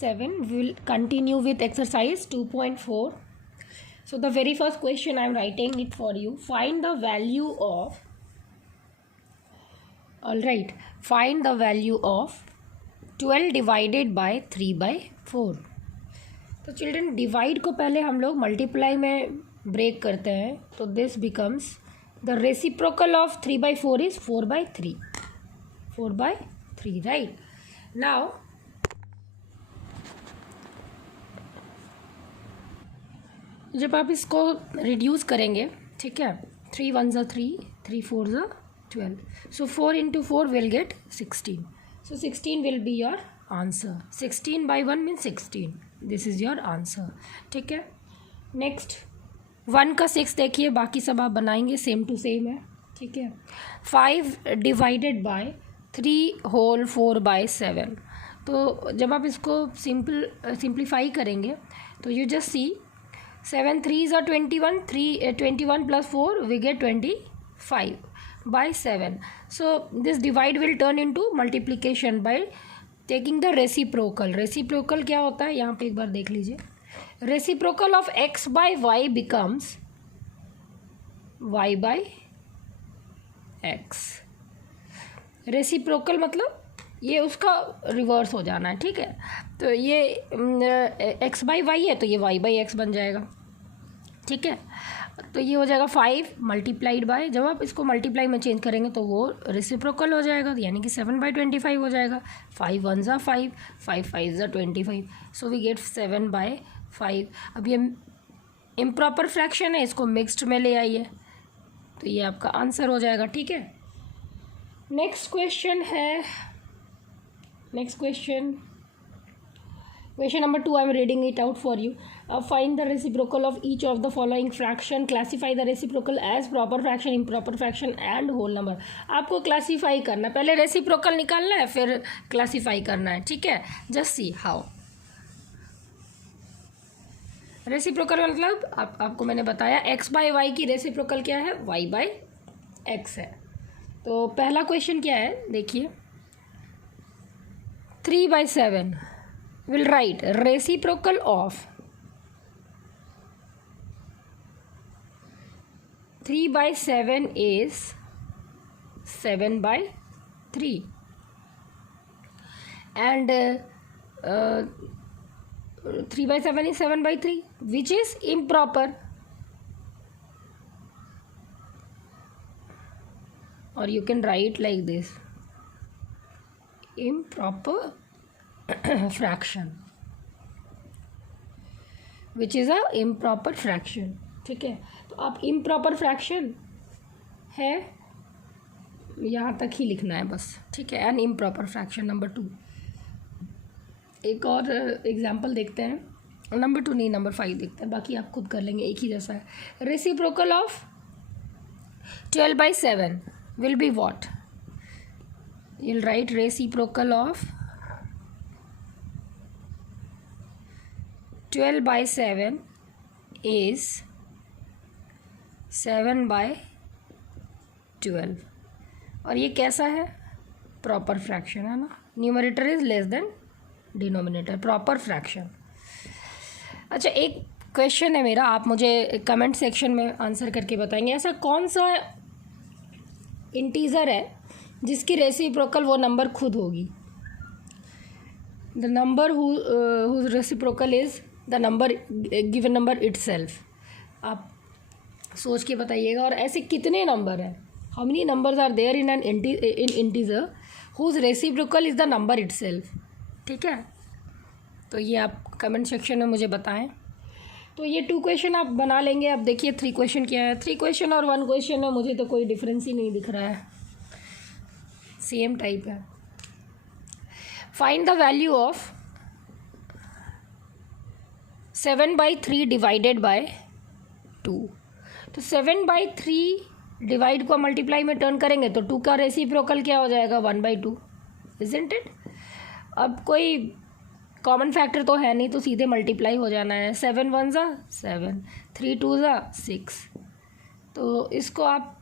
7. We will continue with exercise 2.4. So the very first question I am writing it for you. Find the value of, alright, find the value of 12 divided by 3/4. तो children divide को पहले हम लोग multiply में break करते हैं, तो this becomes the reciprocal of 3/4 is 4/3. 4/3, right. Now जब आप इसको रिड्यूस करेंगे, ठीक है, 3 1 ज़ा 3, 3 4 ज़ा 12. So 4 into 4 will get 16. So 16 will be your answer. 16 by 1 means 16. This is your answer. ठीक है. नेक्स्ट 1 का 6 देखिए, बाकी सब आप बनाएंगे सेम टू सेम है. ठीक है. 5 डिवाइडेड बाय 3 होल 4/7. तो जब आप इसको सिंप्लीफाई करेंगे तो you just see 7 3s are 21, 21 plus 4 we get 25/7. So this divide will turn into multiplication by taking the reciprocal. Reciprocal क्या होता है यहाँ पे एक बार देख लीजिए. Reciprocal of x by y becomes y by x. Reciprocal मतलब ये उसका रिवर्स हो जाना है. ठीक है. तो ये x by y है तो ये y by x बन जाएगा. ठीक है. तो ये हो जाएगा 5 मल्टीप्लाइड बाय, जब आप इसको मल्टीप्लाई में चेंज करेंगे तो वो रेसिप्रोकल हो जाएगा, यानी कि 7/25 हो जाएगा. 5 1 ज़ा 5, 5 5 ज़ा 25. So we get 7/5. अब ये इम्प्रॉपर फ्रैक्शन है, इसको मिक्स्ड में ले आइए तो ये आपका आंसर हो जाएगा. ठीक है. नेक्स्ट क्वेश्चन है, next question number 2, I am reading it out for you. Find the reciprocal of each of the following fraction. Classify the reciprocal as proper fraction, improper fraction and whole number. आपको classify करना है, पहले reciprocal निकालना है फिर classify करना है. ठीक है. Just see how. रेसिप्रोकल मतलब आपको मैंने बताया x by y की रेसिप्रोकल क्या है, y by x है. तो पहला क्वेश्चन क्या है देखिए, 3/7 will write reciprocal of 3/7 is 7/3 and 3/7 is 7/3, which is improper. Or you can write like this, improper fraction, which is a improper fraction. ठीक है. तो आप improper fraction है यहाँ तक ही लिखना है बस. ठीक है. an improper fraction. नंबर 2 एक और एग्जाम्पल देखते हैं. नंबर 2 नहीं, नंबर 5 देखते हैं, बाकी आप खुद कर लेंगे, एक ही जैसा है. Reciprocal of 12/7 will be what? You'll write reciprocal of 12/7 is 7/12. और ये कैसा है, प्रॉपर फ्रैक्शन है ना. Numerator is less than denominator, proper fraction. अच्छा, एक क्वेश्चन है मेरा, आप मुझे कमेंट सेक्शन में आंसर करके बताएंगे, ऐसा कौन सा इंटीजर है जिसकी रेसिप्रोकल वो नंबर खुद होगी. The number whose reciprocal is the number given number itself. आप सोच के बताइएगा. और ऐसे कितने नंबर हैं, how many numbers are there in integer whose reciprocal is the number itself. ठीक है. तो ये आप कमेंट सेक्शन में मुझे बताएं. तो ये 2 क्वेश्चन आप बना लेंगे. अब देखिए 3 क्वेश्चन क्या है. 3 क्वेश्चन और 1 क्वेश्चन है, मुझे तो कोई डिफरेंस ही नहीं दिख रहा है, सेम टाइप है. Find the value of 7/3 divided by 2. तो 7/3 डिवाइड को मल्टीप्लाई में टर्न करेंगे तो 2 का रेसिप्रोकल क्या हो जाएगा, 1/2, इजंट इट. अब कोई कॉमन फैक्टर तो है नहीं तो सीधे मल्टीप्लाई हो जाना है. 7 1 ज़ा 7, 3 2 ज़ा 6. तो इसको आप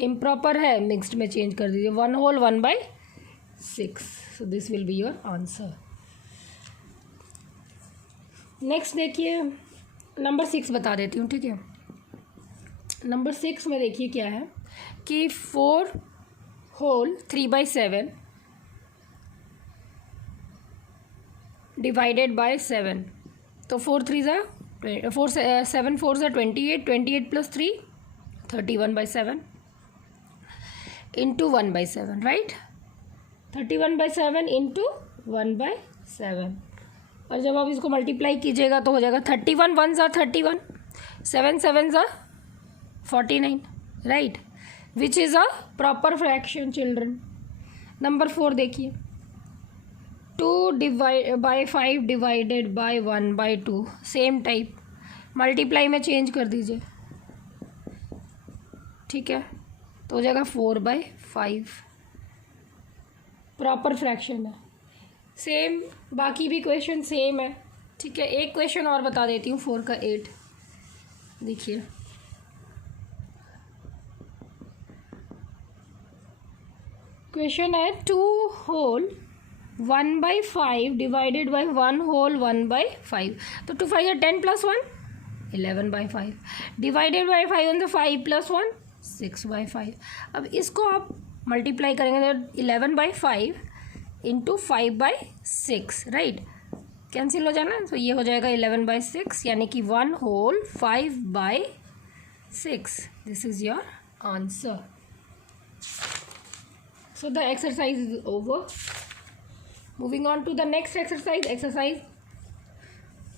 इम्प्रॉपर है मिक्स्ड में चेंज कर दीजिए, 1 whole 1/6. So this will be your answer. Next देखिए नंबर 6 बता देती हूँ, ठीक है। नंबर 6 में देखिए क्या है कि 4 होल 3/7 डिवाइडेड बाय 7। तो 4 3 ज़ा 4 7 4 ज़ा 28, 28 प्लस 3 31/7 इंटू 1/7, राइट। 31/7 इंटू 1/7, और जब आप इसको मल्टीप्लाई कीजिएगा तो हो जाएगा 31 1 ज़ा 31, 7 7 ज़ा 49, right, which is a proper fraction children. Number 4 देखिए 2/5 divided by 1/2, same type, multiply में चेंज कर दीजिए, ठीक है, तो हो जाएगा 4/5, प्रॉपर फ्रैक्शन है। सेम बाकी भी क्वेश्चन सेम है, ठीक है। एक क्वेश्चन और बता देती हूँ 4 का 8, देखिए क्वेश्चन है 2 होल 1/5 डिवाइडेड बाय 1 होल 1/5। तो 2 5 10 plus 1 11/5 divided by 5 on the 5 plus 1 6/5। अब इसको आप मल्टीप्लाई करेंगे तो 11/5 इंटू 5/6, राइट, कैंसिल हो जाना, तो ये हो जाएगा 11/6, यानी कि 1 whole 5/6। This is your answer. So the exercise is over. Moving on to the next exercise, exercise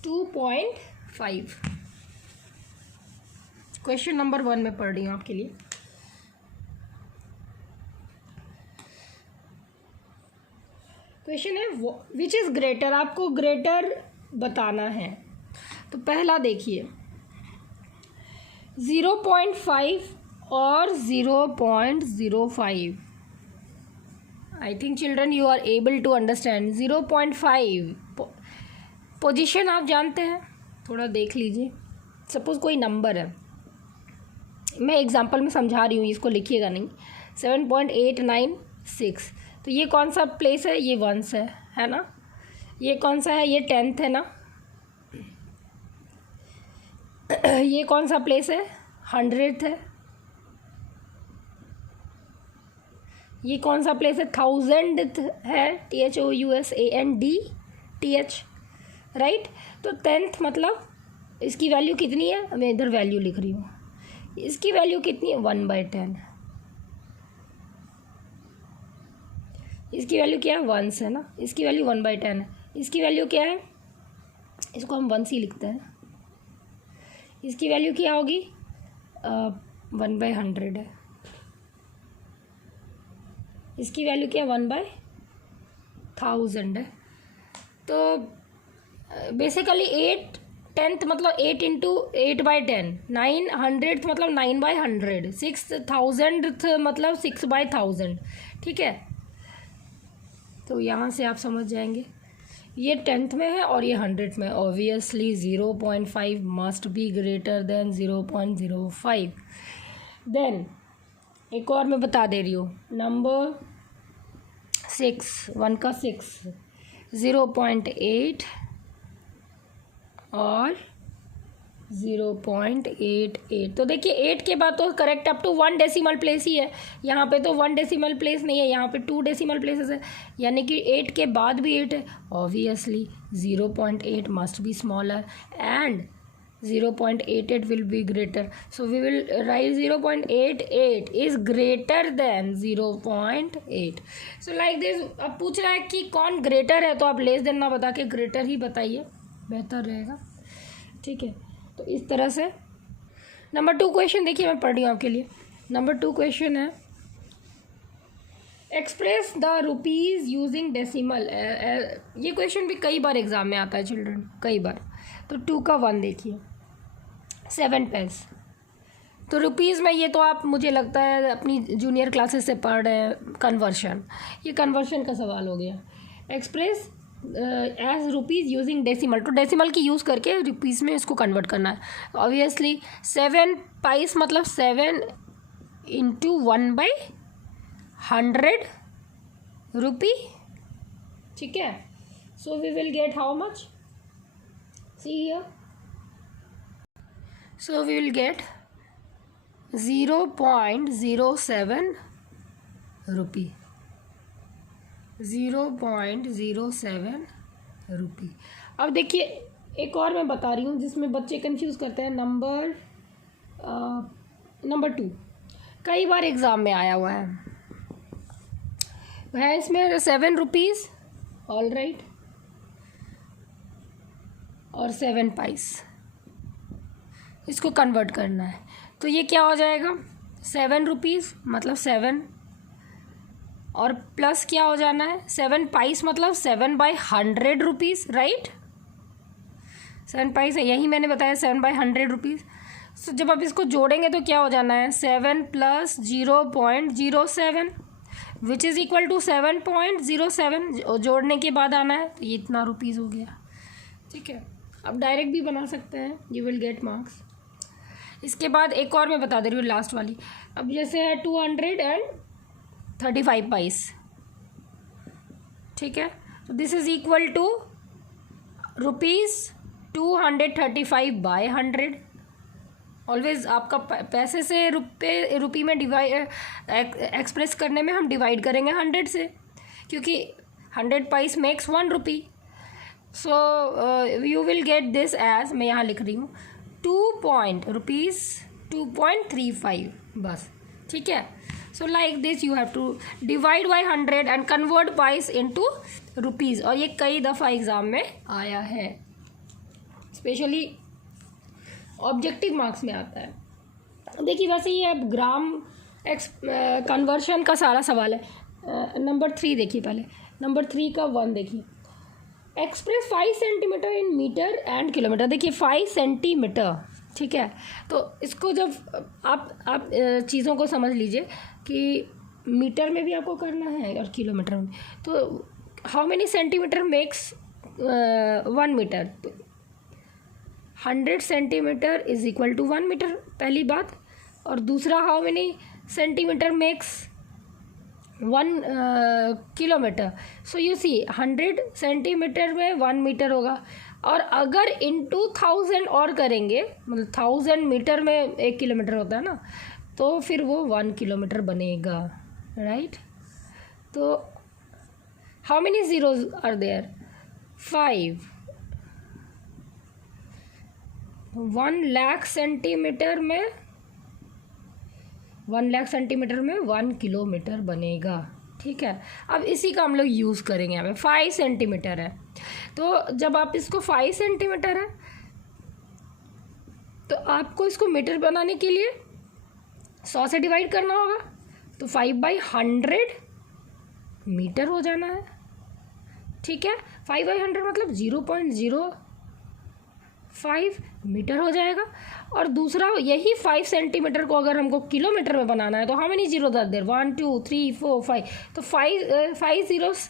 2.5. Question number 1 में पढ़ रही हूँ आपके लिए। क्वेश्चन है विच इज़ ग्रेटर, आपको ग्रेटर बताना है। तो पहला देखिए 0.5 और 0.05। I think children you are able to understand. 0.5 position आप जानते हैं, थोड़ा देख लीजिए। सपोज कोई नंबर है, मैं एग्जांपल में समझा रही हूँ, इसको लिखिएगा नहीं। 7.896, तो ये कौन सा प्लेस है, ये 1 है ना। ये कौन सा है, ये 10th है ना। ये कौन सा प्लेस है, 100th है। ये कौन सा प्लेस है, 1000th है, THOUSANDTH, राइट। तो 10th मतलब इसकी वैल्यू कितनी है, मैं इधर वैल्यू लिख रही हूँ, इसकी वैल्यू कितनी है 1/10। इसकी वैल्यू क्या है 1 है ना, इसकी वैल्यू 1/10 है। इसकी वैल्यू क्या है, इसको हम 1 ही लिखते हैं। इसकी वैल्यू क्या होगी 1/100 है। इसकी वैल्यू क्या 1/1000 है। तो बेसिकली 8/10 मतलब 8 इंटू 8/10, 900th मतलब 9/100, 6000th मतलब 6/1000, ठीक है। तो यहाँ से आप समझ जाएंगे ये 10th में है और ये 100th में। Obviously 0.5 must be greater than 0.05। Then एक और मैं बता दे रही हूँ, नंबर 6, 1 का 6, 0.8 और 0.88। तो देखिए 8 के बाद तो correct up to 1 decimal place ही है, यहाँ पे तो 1 डेसिमल प्लेस नहीं है, यहाँ पे 2 डेसिमल प्लेसेस है, यानी कि 8 के बाद भी 8 है। Obviously 0.8 must be smaller and 0.88 will be greater. So we will write 0.88 is greater than 0.8. So like this. अब पूछ रहा है कि कौन ग्रेटर है, तो आप लेस देन ना बता के ग्रेटर ही बताइए, बेहतर रहेगा, ठीक है। तो इस तरह से नंबर 2 क्वेश्चन देखिए, मैं पढ़ रही हूँ आपके लिए। नंबर 2 क्वेश्चन है express the rupees using decimal. ये क्वेश्चन भी कई बार एग्जाम में आता है चिल्ड्रन, कई बार। तो 2 का 1 देखिए 7 पैसे। तो रुपीज़ में ये तो आप मुझे लगता है अपनी जूनियर क्लासेस से पढ़ रहे हैं कन्वर्शन, ये कन्वर्शन का सवाल हो गया। Express as rupees using decimal, तो डेसिमल की यूज़ करके रुपीज़ में इसको कन्वर्ट करना है। ऑब्वियसली 7 पैसे मतलब 7 इंटू 1/100 रुपी, ठीक है। So we will get how much See here. So we will get 0.07 rupee. 0.07 rupee. अब देखिए एक और मैं बता रही हूँ जिसमें बच्चे कंफ्यूज करते हैं। नंबर 2 कई बार एग्ज़ाम में आया हुआ है इसमें 7 रुपीज़, ऑल राइट, और 7 पाइस, इसको कन्वर्ट करना है। तो ये क्या हो जाएगा, 7 रुपीज़ मतलब 7, और प्लस क्या हो जाना है, 7 पाइस मतलब 7/100 रुपीज़, राइट। 7 पाइस है, यही मैंने बताया 7/100 रुपीज़। तो जब आप इसको जोड़ेंगे तो क्या हो जाना है, 7 + 0.07 विच इज़ इक्वल टू 7.07। जोड़ने के बाद आना है तो ये इतना रुपीज़ हो गया, ठीक है। अब डायरेक्ट भी बना सकते हैं, यू विल गेट मार्क्स। इसके बाद एक और मैं बता दे रही हूँ लास्ट वाली। अब जैसे है 235 पाइस, ठीक है। तो this is equal to ₹235/100। Always आपका पैसे से रुपी में डिवाइड एक्सप्रेस करने में हम डिवाइड करेंगे 100 से, क्योंकि 100 paise makes 1 rupee. So you will get this as, मैं यहाँ लिख रही हूँ, ₹2.35 बस, ठीक है। So like this you have to divide by 100 and convert paise into rupees. और ये कई दफ़ा एग्ज़ाम में आया है, स्पेशली ऑब्जेक्टिव मार्क्स में आता है। देखिए वैसे ही अब ग्राम कन्वर्शन का सारा सवाल है। नंबर 3 देखिए, पहले नंबर 3 का 1 देखिए, express 5 centimetre in metre and kilometre. देखिए 5 सेंटीमीटर, ठीक है। तो इसको जब आप चीज़ों को समझ लीजिए कि मीटर में भी आपको करना है और किलोमीटर में। तो how many centimetre makes 1 metre, 100 centimetre is equal to 1 metre, पहली बात। और दूसरा, how many centimetre makes 1 kilometre. So you see 100 centimetre में 1 मीटर होगा, और अगर इंटू 1000 और करेंगे, मतलब 1000 मीटर में 1 किलोमीटर होता है ना, तो फिर वो 1 किलोमीटर बनेगा, राइट। तो how many zeros are there, 5। 1 lakh centimetre में 1 किलोमीटर बनेगा, ठीक है। अब इसी का हम लोग यूज़ करेंगे। हमें 5 सेंटीमीटर है, तो जब आप इसको 5 सेंटीमीटर है तो आपको इसको मीटर बनाने के लिए 100 से डिवाइड करना होगा, तो 5/100 मीटर हो जाना है, ठीक है। 5/100 मतलब 0.05 मीटर हो जाएगा। और दूसरा, यही 5 सेंटीमीटर को अगर हमको किलोमीटर में बनाना है तो how many zero are there, 1 2 3 4 5। तो 5 जीरोस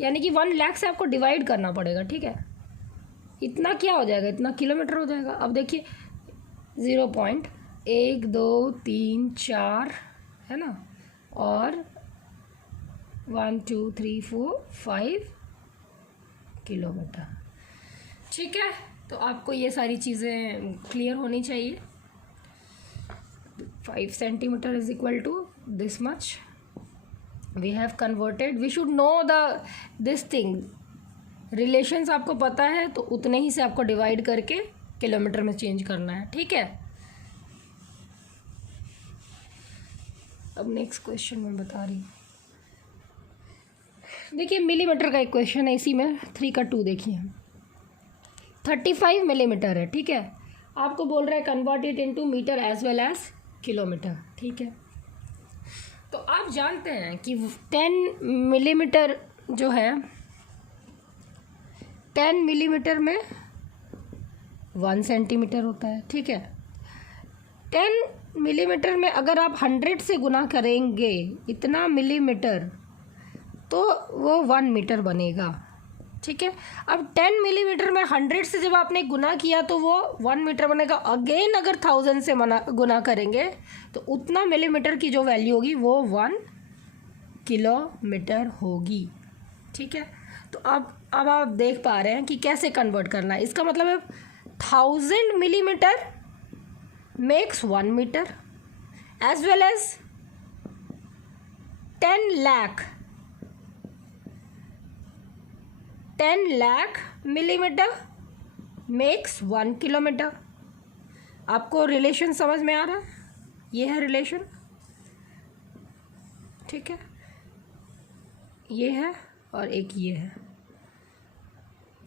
यानी कि 1 लाख से आपको डिवाइड करना पड़ेगा, ठीक है। इतना क्या हो जाएगा, इतना किलोमीटर हो जाएगा। अब देखिए 0.1 2 3 4 है ना, और 1 2 3 4 5 किलोमीटर, ठीक है। तो आपको ये सारी चीज़ें क्लियर होनी चाहिए। 5 centimetre is equal to this much, we have converted, we should know this thing, relations आपको पता है तो उतने ही से आपको डिवाइड करके किलोमीटर में चेंज करना है, ठीक है। अब नेक्स्ट क्वेश्चन मैं बता रही हूँ। देखिए मिलीमीटर का एक क्वेश्चन है, इसी में 3 का 2 देखिए, 35 मिलीमीटर है, ठीक है। आपको बोल रहा है convert it into metre as well as kilometre, ठीक है। तो आप जानते हैं कि 10 मिलीमीटर जो है, 10 मिलीमीटर में 1 सेंटीमीटर होता है, ठीक है। 10 मिलीमीटर में अगर आप 100 से गुना करेंगे इतना मिलीमीटर, तो वो 1 मीटर बनेगा, ठीक है। अब 10 मिलीमीटर में 100 से जब आपने गुना किया तो वो 1 मीटर बनेगा। अगेन अगर 1000 से गुना करेंगे तो उतना मिलीमीटर की जो वैल्यू होगी वो 1 किलोमीटर होगी, ठीक है। तो अब आप देख पा रहे हैं कि कैसे कन्वर्ट करना है। इसका मतलब है 1000 millimetre makes 1 metre, as well as 10 lakh millimetre makes 1 kilometre. आपको रिलेशन समझ में आ रहा है? ये है रिलेशन, ठीक है, ये है और एक ये है।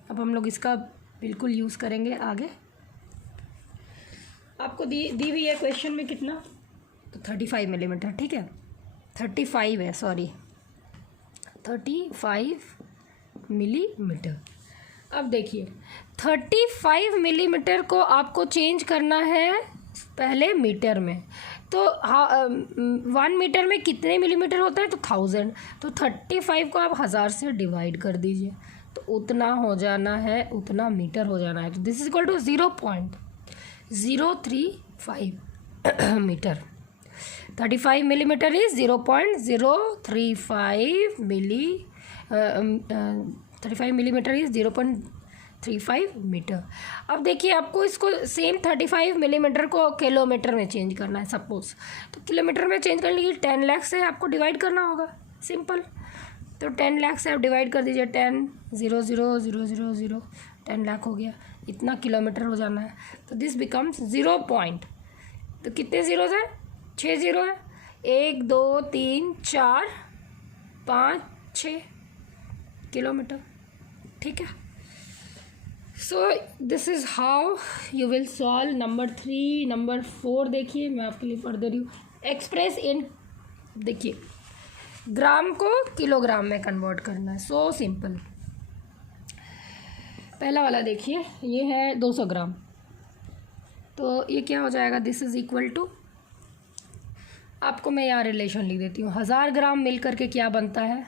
अब हम लोग इसका बिल्कुल यूज़ करेंगे आगे। आपको दी हुई है क्वेश्चन में कितना, तो 35 मिलीमीटर, ठीक है, 35 है, सॉरी 35 मिलीमीटर। अब देखिए 35 मिलीमीटर को आपको चेंज करना है पहले मीटर में। तो 1 मीटर में कितने मिलीमीटर होता है, तो 1000। तो 35 को आप 1000 से डिवाइड कर दीजिए, तो उतना हो जाना है, उतना मीटर हो जाना है। तो this is equal to 0.035 metre. 35 millimetre is 0.035 35 millimetre is 0.35 metre. अब देखिए आपको इसको सेम 35 मिलीमीटर को किलोमीटर में चेंज करना है सपोज। तो किलोमीटर में चेंज करने के लिए 10 लाख से आपको डिवाइड करना होगा, सिंपल। तो 10 लाख से आप डिवाइड कर दीजिए, 10 लाख हो गया, इतना किलोमीटर हो जाना है। तो दिस बिकम्स 0 पॉइंट, तो कितने ज़ीरोज़ हैं, 6 ज़ीरो है, 1 2 3 4 5 6 किलोमीटर, ठीक है। So this is how you will solve number 3। Number 4 देखिए, मैं आपके लिए पढ़ दे रही हूँ। एक्सप्रेस इन, देखिए ग्राम को किलोग्राम में कन्वर्ट करना है, सो सिंपल। पहला वाला देखिए, ये है 200 ग्राम, तो ये क्या हो जाएगा, दिस इज़ इक्वल टू, आपको मैं यहाँ रिलेशन लिख देती हूँ, 1000 ग्राम मिल करके क्या बनता है,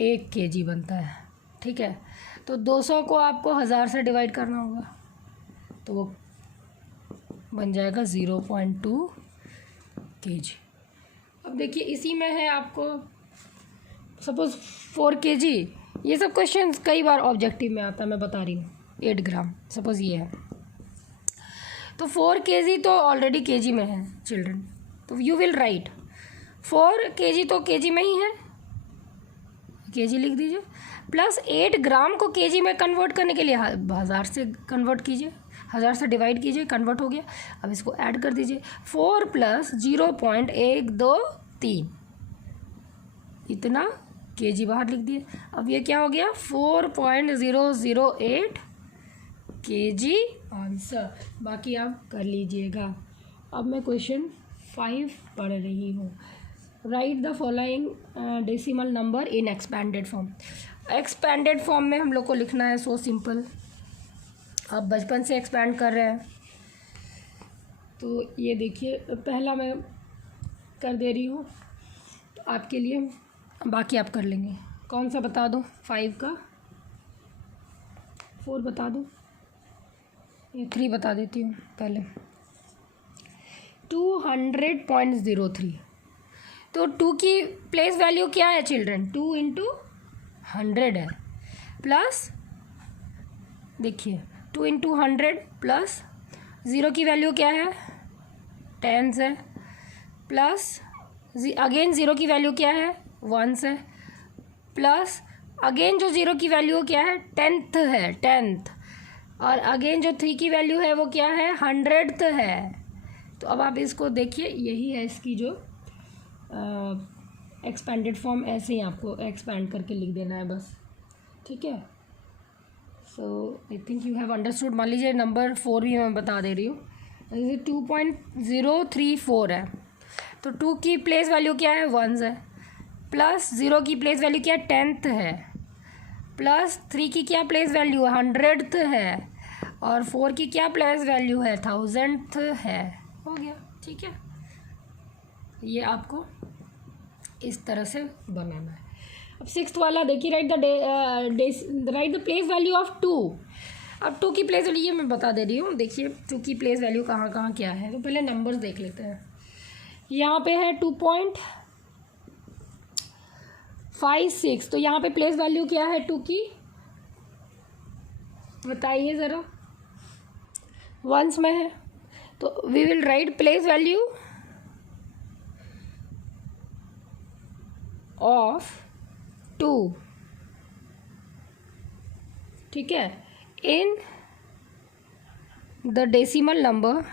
1 kg बनता है, ठीक है। तो 200 को आपको 1000 से डिवाइड करना होगा, तो वो बन जाएगा 0.2 kg। अब देखिए इसी में है आपको सपोज 4 kg, ये सब क्वेश्चन कई बार ऑब्जेक्टिव में आता है, मैं बता रही हूँ। 8 ग्राम सपोज ये है, तो 4 kg तो ऑलरेडी kg में है चिल्ड्रन, तो यू विल राइट 4 kg तो kg में ही है, kg लिख दीजिए, प्लस 8 ग्राम को kg में कन्वर्ट करने के लिए 1000 से कन्वर्ट कीजिए, 1000 से डिवाइड कीजिए, कन्वर्ट हो गया। अब इसको ऐड कर दीजिए, 4 + 0.123, इतना kg बाहर लिख दिए। अब ये क्या हो गया, 4.008 kg आंसर। बाकी आप कर लीजिएगा। अब मैं क्वेश्चन 5 पढ़ रही हूँ। Right the following decimal number in expanded form. Expanded form में हम लोग को लिखना है, सो सिंपल। आप बचपन से एक्सपैंड कर रहे हैं, तो ये देखिए पहला मैं कर दे रही हूँ तो आपके लिए, बाकी आप कर लेंगे। कौन सा बता दूँ, 5 का 4 बता दूँ, ये 3 बता देती हूँ पहले। 200.03, तो 2 की प्लेस वैल्यू क्या है चिल्ड्रन, 2 × 100 है, प्लस देखिए 2 × 100 प्लस 0 की वैल्यू क्या है, 10 है, प्लस अगेन 0 की वैल्यू क्या है, 1 है, प्लस अगेन जो 0 की वैल्यू क्या है, 10th है, 10th, और अगेन जो 3 की वैल्यू है वो क्या है, 100th है। तो अब आप इसको देखिए, यही है इसकी जो एक्सपेंडेड फॉर्म, ऐसे ही आपको एक्सपेंड करके लिख देना है बस, ठीक है। So I think you have understood. मान लीजिए नंबर 4 भी मैं बता दे रही हूँ, जैसे 2.034 है, तो 2 की प्लेस वैल्यू क्या है, 1 है, प्लस 0 की प्लेस वैल्यू क्या है, 10th है, प्लस 3 की क्या प्लेस वैल्यू है, 100th है, और 4 की क्या प्लेस वैल्यू है, 1000th है। हो गया, ठीक है। ये आपको इस तरह से बनाना है। अब 6th वाला देखिए, right the place value of 2। अब 2 की प्लेस वैल्यू ये मैं बता दे रही हूँ, देखिए 2 की प्लेस वैल्यू कहाँ कहाँ क्या है। तो पहले नंबर्स देख लेते हैं। यहाँ पे है 5 6, तो यहाँ पे प्लेस वैल्यू क्या है 2 की, बताइए ज़रा, वंस में है, तो we will write place value of 2, ठीक है, in the decimal number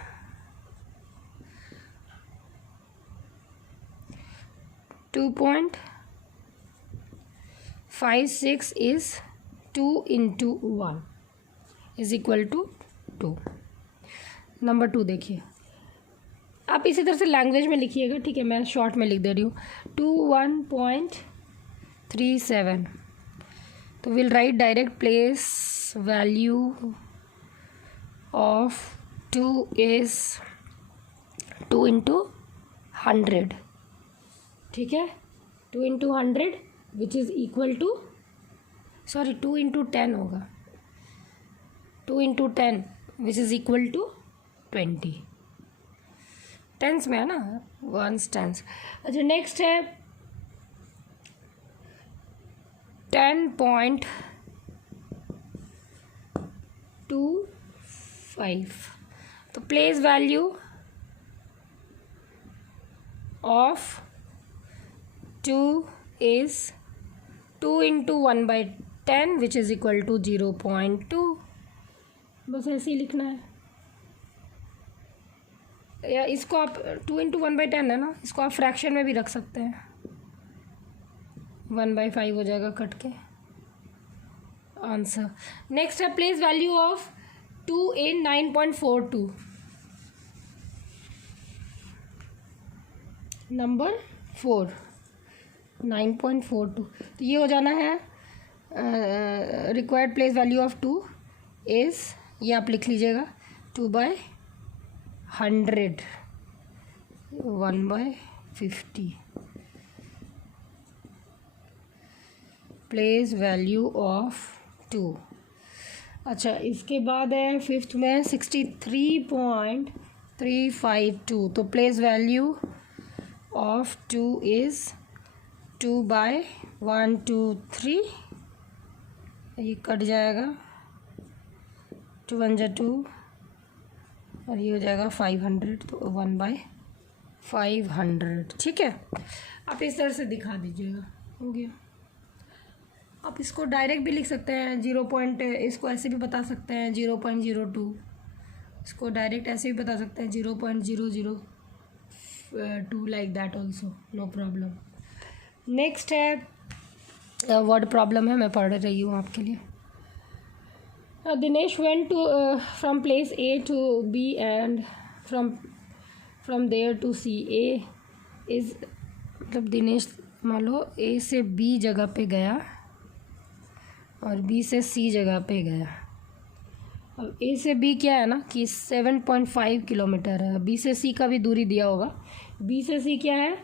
2.56 is 2 into 1 is equal to 2। नंबर 2 देखिए, आप इसी तरह से लैंग्वेज में लिखिएगा, ठीक है, मैं शॉर्ट में लिख दे रही हूँ। 21.37, तो will write direct place value of 2 is 2 into 100, ठीक है, 2 into 100 which is equal to, sorry 2 into 10 होगा, 2 into 10 which is equal to 20, tens में है ना, वंस टेंस। अच्छा नेक्स्ट है 10.25, तो place value of 2 is 2 into 1/10 which is equal to 0.2, बस ऐसे ही लिखना है, या इसको आप 2 into 1/10 है ना, इसको आप फ्रैक्शन में भी रख सकते हैं, 1/5 हो जाएगा कट के आंसर। नेक्स्ट है place value of 2 in 9.42, number 4 9.42, तो ये हो जाना है required place value of 2 is, ये आप लिख लीजिएगा 2/100 1/50, प्लेस वैल्यू ऑफ 2। अच्छा इसके बाद है फिफ्थ में 63.352, तो प्लेस वैल्यू ऑफ 2 इज़ 2/123, ये कट जाएगा, 2 1 2 और ये हो जाएगा 500, तो 1/500, ठीक है, आप इस तरह से दिखा दीजिएगा, हो गया। आप इसको डायरेक्ट भी लिख सकते हैं, इसको ऐसे भी बता सकते हैं 0.02, इसको डायरेक्ट ऐसे भी बता सकते हैं 0.002, like that also, no problem. Next है वर्ड प्रॉब्लम है, मैं पढ़ रही हूँ आपके लिए। Dinesh went to from place A to B and from there to C. A is, मतलब दिनेश मान लो ए से बी जगह पे गया और बी से सी जगह पे गया। अब ए से बी क्या है ना कि 7.5 किलोमीटर है, बी से सी का भी दूरी दिया होगा, बी से सी क्या है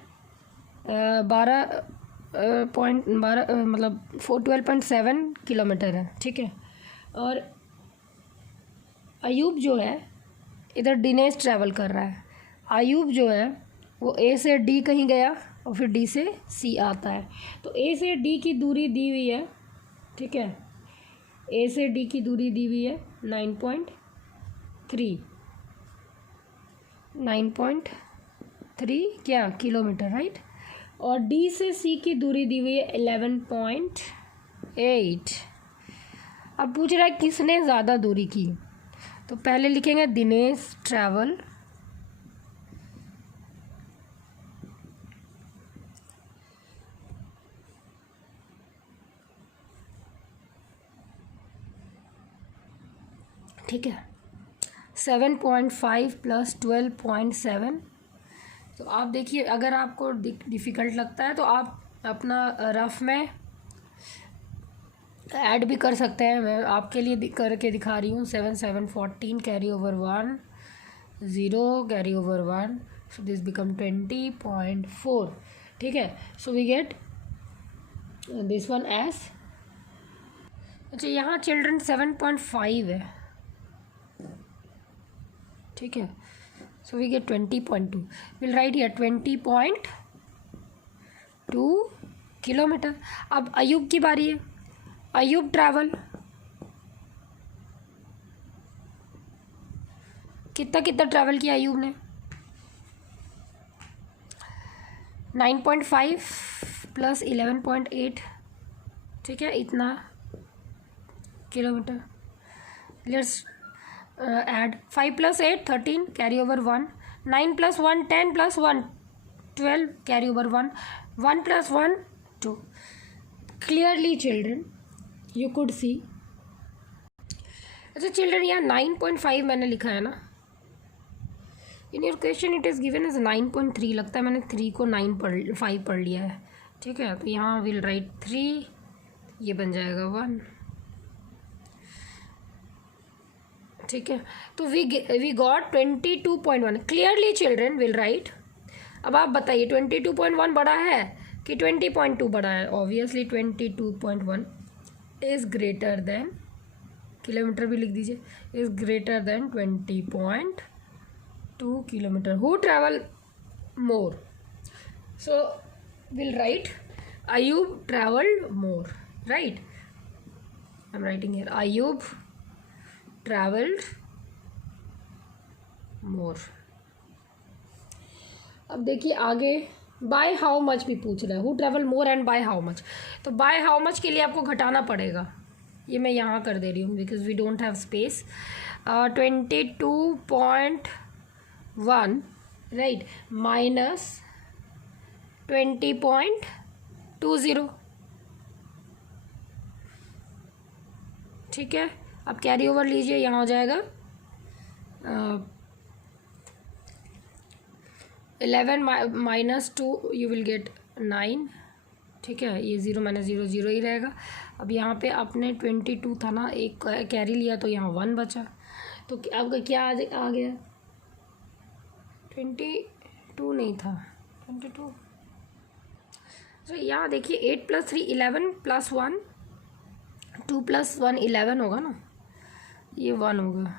12.7 किलोमीटर है, ठीक है। और अयूब जो है, इधर दिनेश ट्रैवल कर रहा है, अयूब जो है वो ए से डी कहीं गया और फिर डी से सी आता है, तो ए से डी की दूरी दी हुई है, ठीक है, ए से डी की दूरी दी हुई है 9.3 क्या किलोमीटर, राइट, और डी से सी की दूरी दी हुई है 11.8। अब पूछ रहा है किसने ज़्यादा दूरी की, तो पहले लिखेंगे दिनेश ट्रैवल ठीक है 7.5 प्लस 12.7। तो आप देखिए अगर आपको डिफ़िकल्ट लगता है तो आप अपना रफ में ऐड भी कर सकते हैं, मैं आपके लिए करके दिखा रही हूँ। 7 7 14 carry over 1 0 carry over 1, so this become 20.4, ठीक है। So we get this one as, अच्छा यहाँ चिल्ड्रन 7.5 है, ठीक है, so we get 20.2। Will write here 20.2 kilometre. अब अयूब की बारी है। अयूब ट्रैवल कितना कितना ट्रैवल किया अयूब ने? 9.5 प्लस 11.8, ठीक है, इतना kilometre. Let's add 5 plus 8 13, carry over 1, 9 plus 1 10 plus 1 12, carry over 1, 1 plus 1 2। Clearly children you could see. अच्छा चिल्ड्रन, यहाँ 9.5 मैंने लिखा है ना, in your question it is given as 9.3। लगता है मैंने 3 को 5 पढ़ लिया है, ठीक है। तो यहाँ विल राइट 3, ये बन जाएगा 1, ठीक है। तो we got 22.1। Clearly children will write. अब आप बताइए 22.1 बड़ा है कि 20.2 बड़ा है? Obviously 22.1 is greater than, kilometre भी लिख दीजिए, is greater than 20.2 kilometre. Who travel more? So will write Ayub traveled more, right? I'm writing here Ayub traveled more. अब देखिए आगे बाय हाउ मच भी पूछ रहा है, who travel more and by how much. तो बाय हाउ मच के लिए आपको घटाना पड़ेगा, ये मैं यहाँ कर दे रही हूँ because we don't have space. 22.1 right minus 20.20, ठीक है। अब कैरी ओवर लीजिए, यहाँ हो जाएगा 11 माइनस 2 यू विल गेट 9, ठीक है। ये 0 माइनस 0 0 ही रहेगा। अब यहाँ पे आपने 22 था ना, एक कैरी लिया तो यहाँ 1 बचा, तो आपका क्या आ गया? 22 नहीं था, 22। तो यहाँ देखिए 8 प्लस 3 11 प्लस 1 2 प्लस 1 11 होगा ना, ये 1 होगा,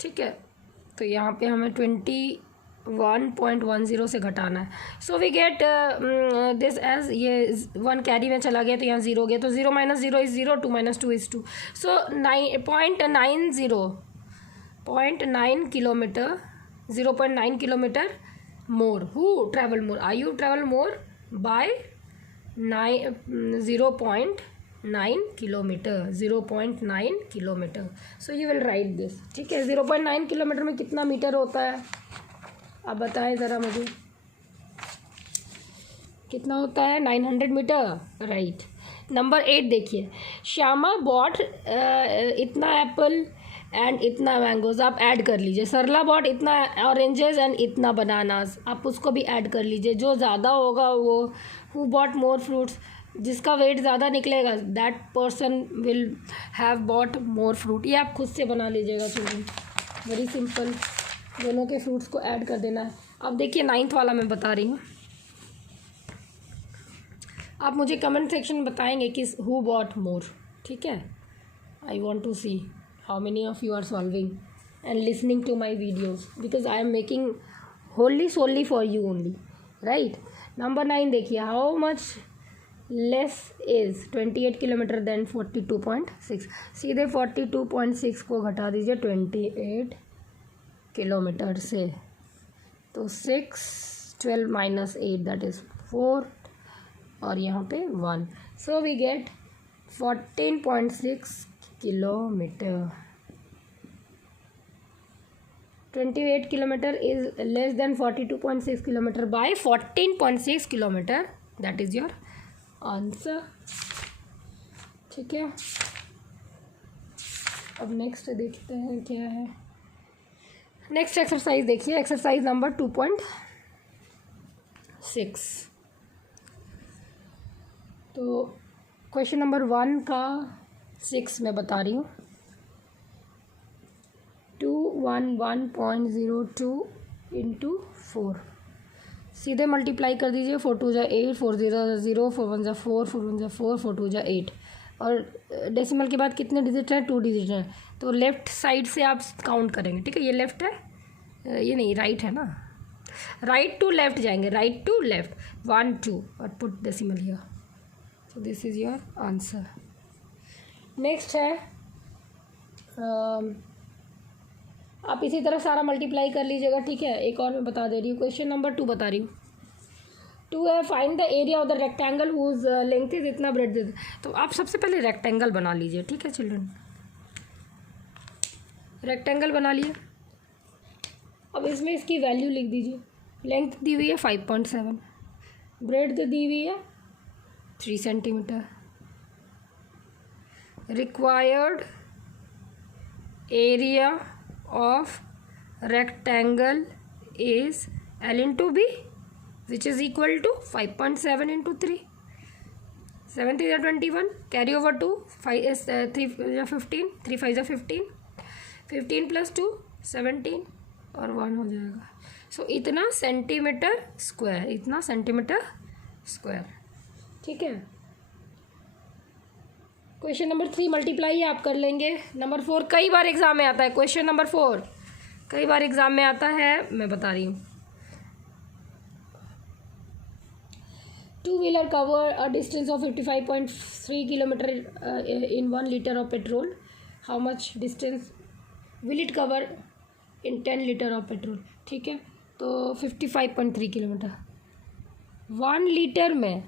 ठीक है। तो यहाँ पे हमें 21.10 से घटाना है। So we get this as, ये 1 कैरी में चला गया तो यहाँ 0 गया, तो 0 minus 0 is 0, 2 minus 2 is 2। So 0.9 kilometre, 0.9 kilometre more. Who travel more? Ayub travel more by 0.9 kilometre, 0.9 kilometre. So you will write this, ठीक है। 0.9 किलोमीटर में कितना मीटर होता है आप बताएं ज़रा मुझे, कितना होता है? 900 मीटर, राइट। नंबर 8 देखिए, श्यामा बॉट इतना एप्पल एंड इतना मैंगोज, आप ऐड कर लीजिए। सरला बॉट इतना ऑरेंजेस एंड इतना बनानास, आप उसको भी ऐड कर लीजिए। जो ज़्यादा होगा वो, हु बॉट मोर फ्रूट्स, जिसका वेट ज़्यादा निकलेगा that person will have bought more fruit. ये आप खुद से बना लीजिएगा चिल्ड्रन, वेरी सिंपल। दोनों के फ्रूट्स को ऐड कर देना है। अब देखिए 9th वाला मैं बता रही हूँ, आप मुझे कमेंट सेक्शन में बताएंगे कि हु बॉट मोर, ठीक है। I want to see how many of you are solving and listening to my videos because I am making wholly solely for you only, right? Number 9 देखिए, how much less is 28 kilometre than 42.6। सीधे 42.6 को घटा दीजिए 28 kilometre से, तो 6 12 minus 8 that is 4 और यहाँ पे 1। So we get 14.6 kilometre. 28 kilometre is less than 42.6 kilometre by 14.6 kilometre, that is your answer, ठीक है। अब नेक्स्ट देखते हैं क्या है। नेक्स्ट एक्सरसाइज देखिए, एक्सरसाइज नंबर 2.6। तो क्वेश्चन नंबर 1 का 6 मैं बता रही हूँ। 211.02 इंटू 4, सीधे मल्टीप्लाई कर दीजिए। 4 2 जा 8, 4 0 0, 4 1 जा 4, 4 1 जा 4, 4 2 जा 8। और डेसिमल के बाद कितने डिजिट हैं? 2 डिजिट हैं। तो लेफ़्ट साइड से आप काउंट करेंगे, ठीक है। ये लेफ़्ट है, ये नहीं राइट है ना। राइट टू लेफ्ट जाएंगे, राइट टू लेफ्ट, 1 2 और put decimal here. So this is your answer. Next है आप इसी तरह सारा मल्टीप्लाई कर लीजिएगा, ठीक है। एक और मैं बता दे रही हूँ, क्वेश्चन नंबर 2 बता रही हूँ। 2 है find the area of the rectangle whose length is इतना, ब्रेड्थ इज। तो आप सबसे पहले रेक्टेंगल बना लीजिए, ठीक है चिल्ड्रन। रेक्टेंगल बना लिए। अब इसमें इसकी वैल्यू लिख दीजिए। लेंथ दी हुई है 5.7, ब्रेड्थ दी हुई है 3 centimetre. Required area of rectangle is L into B, which is equal to 5.7 into 3. 7 3 are 21. Carry over 2. 5 is 3 is 15. 3 5 is 15. 15 plus 2 17 और 1 हो जाएगा। सो इतना सेंटीमीटर स्क्वायर, इतना सेंटीमीटर स्क्वायर, ठीक है। क्वेश्चन नंबर 3 मल्टीप्लाई आप कर लेंगे। नंबर 4 कई बार एग्जाम में आता है। क्वेश्चन नंबर 4 कई बार एग्जाम में आता है, मैं बता रही हूँ। Two-wheeler cover a distance of 55.3 kilometer in 1 liter of petrol. How much distance will it cover in 10 liter of petrol? ठीक है, तो 55.3 किलोमीटर। 1 लीटर में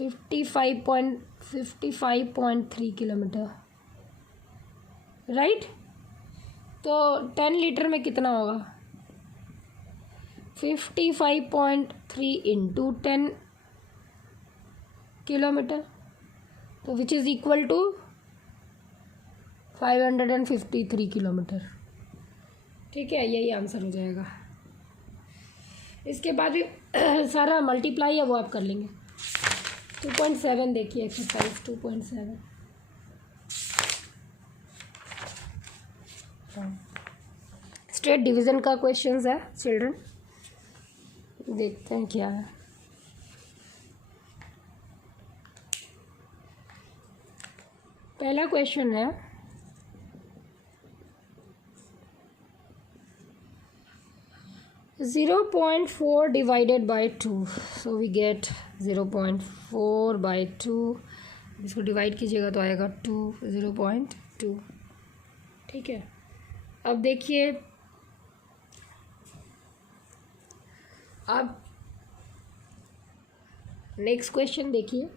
55.3 किलोमीटर, राइट। तो 10 लीटर में कितना होगा? 55.3 इंटू 10 किलोमीटर, तो which is equal to 553 kilometre, ठीक है। यही आंसर हो जाएगा। इसके बाद भी सारा मल्टीप्लाई है वो आप कर लेंगे। 2.7 देखिए, एक्सरसाइज 2.7। स्टेट डिवीज़न का क्वेश्चंस है चिल्ड्रन, देखते हैं क्या है। पहला क्वेश्चन है 0.4 divided by 2, so we get 0.4 by 2। इसको डिवाइड कीजिएगा तो आएगा 0.2, ठीक है। अब देखिए, अब नेक्स्ट क्वेश्चन देखिए।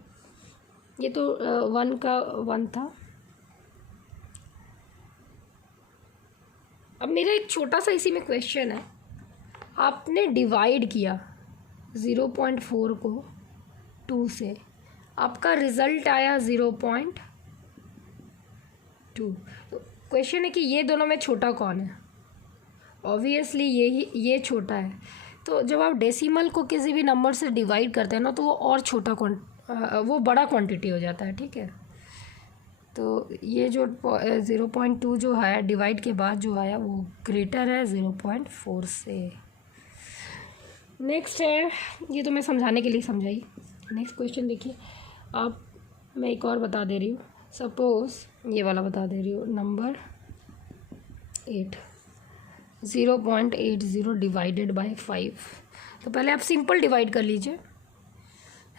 ये तो 1 का 1 था। अब मेरा एक छोटा सा इसी में क्वेश्चन है। आपने डिवाइड किया 0.4 को 2 से, आपका रिज़ल्ट आया 0.2। तो क्वेश्चन है कि ये दोनों में छोटा कौन है? ऑब्वियसली ये छोटा है। तो जब आप डेसिमल को किसी भी नंबर से डिवाइड करते हैं ना, तो वो और छोटा वो बड़ा क्वांटिटी हो जाता है, ठीक है। तो ये जो 0.2 जो है डिवाइड के बाद जो आया वो ग्रेटर है 0.4 से। नेक्स्ट है, ये तो मैं समझाने के लिए समझाई। नेक्स्ट क्वेश्चन देखिए आप, मैं एक और बता दे रही हूँ। सपोज़ ये वाला बता दे रही हूँ, नंबर 8, 0.80 डिवाइडेड बाय 5। तो पहले आप सिंपल डिवाइड कर लीजिए,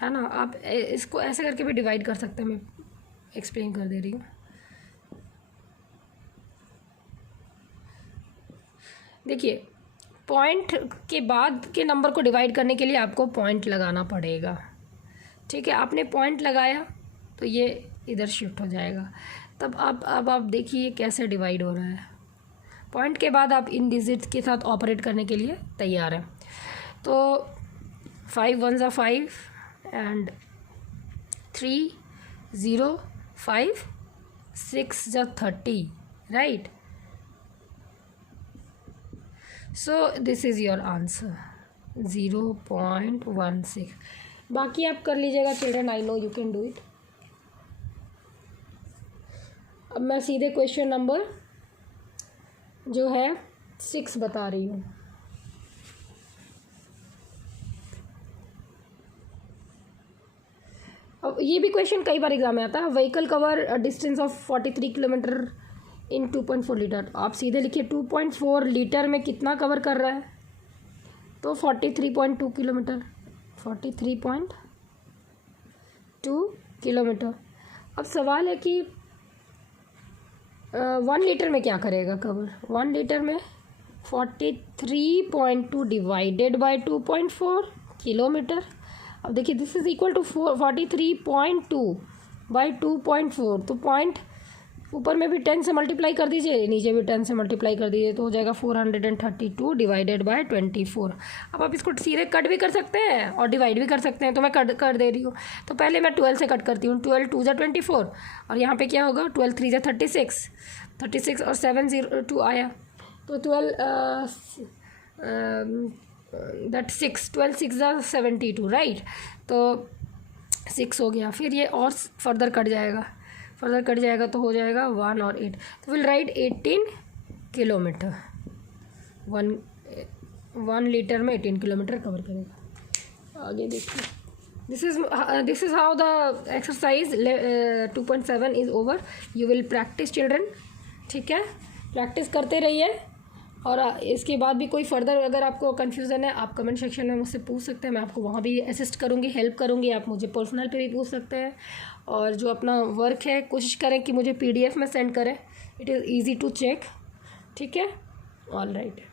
है ना। आप इसको ऐसे करके भी डिवाइड कर सकते हैं, मैं एक्सप्लेन कर दे रही हूँ। देखिए, पॉइंट के बाद के नंबर को डिवाइड करने के लिए आपको पॉइंट लगाना पड़ेगा, ठीक है। आपने पॉइंट लगाया तो ये इधर शिफ्ट हो जाएगा। तब अब आप देखिए कैसे डिवाइड हो रहा है। पॉइंट के बाद आप इन डिजिट के साथ ऑपरेट करने के लिए तैयार हैं। तो 5 1 ज़ा 5 एंड 3 0 5 6 ज़ा 30, right. So this is your answer 0.16। बाकी आप कर लीजिएगा children, I know you can do it. अब मैं सीधे क्वेश्चन नंबर जो है 6 बता रही हूँ। अब ये भी क्वेश्चन कई बार एग्जाम में आता है। Vehicle cover distance of 43 kilometre in 2.4 litre. आप सीधे लिखिए 2.4 लीटर में कितना कवर कर रहा है, तो 43.2 किलोमीटर, 43.2 किलोमीटर। अब सवाल है कि 1 लीटर में क्या करेगा कवर। 1 लीटर में 43.2 डिवाइडेड बाय 2.4 किलोमीटर। अब देखिए this is equal to 43.2 by 2.4, तो पॉइंट ऊपर में भी 10 से मल्टीप्लाई कर दीजिए, नीचे भी 10 से मल्टीप्लाई कर दीजिए, तो हो जाएगा 432 डिवाइडेड बाय 24। अब आप इसको सीधे कट भी कर सकते हैं और डिवाइड भी कर सकते हैं, तो मैं कट कर दे रही हूँ। तो पहले मैं 12 से कट करती हूँ, 12 2 ज़ा 24 और यहाँ पे क्या होगा 12 3 ज़ा 36 और 7 0 2 आया, तो 12 दैट 12 6 ज़ा 72, राइट। तो 6 हो गया, फिर ये और फर्दर कट जाएगा तो हो जाएगा 1 और 8, तो विल राइट 18 किलोमीटर। 1 लीटर में 18 किलोमीटर कवर करेगा। आगे देखिए, this is how the exercise 2.7 is over. You will practice children, ठीक है, प्रैक्टिस करते रहिए। और इसके बाद भी कोई फर्दर अगर आपको कन्फ्यूज़न है, आप कमेंट सेक्शन में मुझसे पूछ सकते हैं, मैं आपको वहाँ भी असिस्ट करूँगी, हेल्प करूँगी। आप मुझे पर्सनल पे भी पूछ सकते हैं। और जो अपना वर्क है कोशिश करें कि मुझे PDF में सेंड करें, it is easy to check, ठीक है, ऑल राइट।